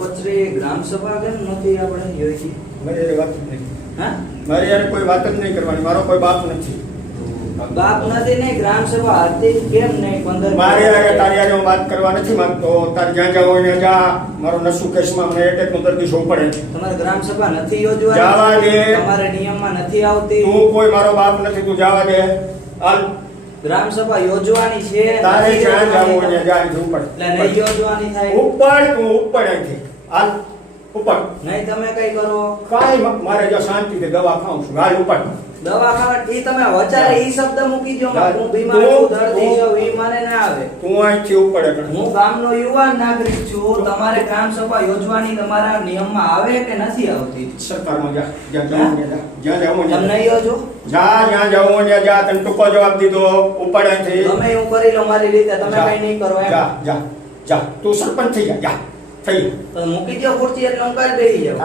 પત્રે ગ્રામ સભા કેમ નથી આપણે યોજી મારી યારે વાત નહીં હા મારી યારે કોઈ વાત જ નહીં કરવાની મારો કોઈ બાપ નથી બાપ નથી ને ગ્રામ સભા હતી કેમ નહીં પંદર મારે યારે તારી યારે વાત કરવા નથી માંગતો તારે જ્યાં જાવ ત્યાં જા મારો નસુ કેસમાં મને એટેક નો દર્દી શો પડે તમારે ગ્રામ સભા નથી યોજવાની જવા દે તમારા નિયમમાં નથી આવતી તું કોઈ મારો બાપ નથી તું જવા દે હાલ ગ્રામ સભા યોજવાની છે તારે જ્યાં જવું ને જ્યાં જવું પડે એટલે નહીં યોજવાની થાય ઉપર તું ઉપર અહીંથી હાલ ઉપર નહીં તમે કઈ કરો કાઈ મારે જો શાંતિ શાંતિથી દવા ખાઉં છું હાલ ઉપર દવા ખાવા એ તમે વચારે ઈ શબ્દ મૂકી દો હું બીમાર છું દર્દી છું ઈ મને ના આવે તું અહીં કેવું પડે હું ગામનો યુવાન નાગરિક છું તમારે ગ્રામ સભા યોજવાની તમારા નિયમમાં આવે કે નથી આવતી સરકારમાં જા જા જા જા તમને યોજો જા જા જાઉં જા જા તને ટૂંકો જવાબ દીધો ઉપાડે અહીંથી તમે એવું કરી લો મારી રીતે તમે કઈ નહીં કરો જા જા જા તું સરપંચ થઈ જા જા તારે મારી નહીં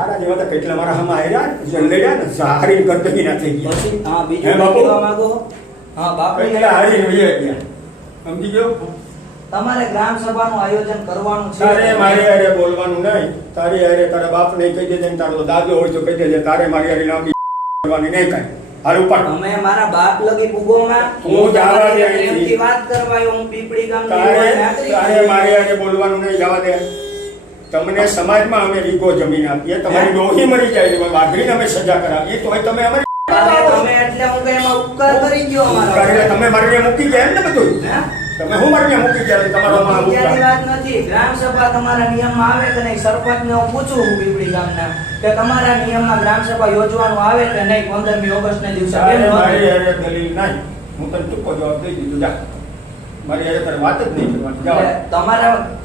તારી બાપ નહીં કહી દેજે તારો દાદો હોય તો કહી તારે મારી હારે ના નહીં કાંઈ હાલ ઉપર તમે મારા બાપ લગી ભૂગોમાં હું વાત કરવા પીપળી ગામ તારે મારી હારે બોલવાનું નહીં જવા દે તમને સમાજમાં અમે રીગો જમીન આપીએ તમારી ડોહી મરી જાય છે વાઘરીને અમે સજા કરાવીએ તો તમે અમારી તમે મારી મૂકી ગયા એમ ને બધું તમે હું મારી મૂકી ગયા તમારો વાત નથી ગ્રામ સભા તમારા નિયમ માં આવે કે નહીં સરપંચ ને હું પૂછું હું બીપડી ગામના કે તમારા નિયમ માં ગ્રામ સભા યોજવાનું આવે કે નહીં પંદરમી ઓગસ્ટ ને દિવસે દલીલ નહીં હું તને ટૂંકો જવાબ દઈ દીધું જા મારી યારે વાત જ નહીં કરવાની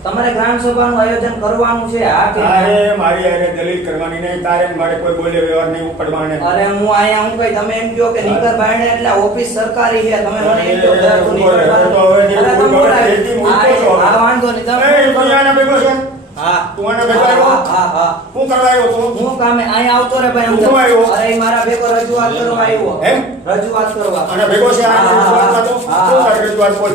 તમારે ગ્રામ સભાનું આયોજન કરવાનું છે આ કે તારે મારી યારે દલીલ કરવાની નહીં તારે મારે કોઈ બોલે વ્યવહાર નહીં ઉપડવાને અરે હું આયા હું કઈ તમે એમ કહો કે નીકર બાયણે એટલે ઓફિસ સરકારી છે તમે મને એમ કહો તો હવે અરે તમે બોલા આ વાંધો નહીં તમે દુનિયાના ભેગો છે હા તું આને ભેગો હા હા હું કરવા આવ્યો છું હું કામે અહીં આવતો રે ભાઈ હું આવ્યો અરે મારા ભેગો રજૂઆત કરવા આવ્યો હે રજૂઆત કરવા અને ભેગો છે આ રજૂઆત તો શું રજૂઆત બોલ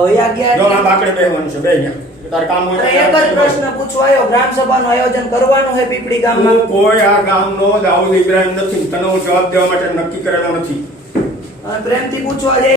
હવે અગિયાર જો કામ પ્રશ્ન પૂછવાયો ગ્રામ સભાનું આયોજન કરવાનું છે પીપળી ગામમાં કોઈ આ ગામનો દાઉદ ઇબ્રાહિમ નથી તને જવાબ દેવા માટે નક્કી કરેલો નથી પ્રેમથી પૂછવા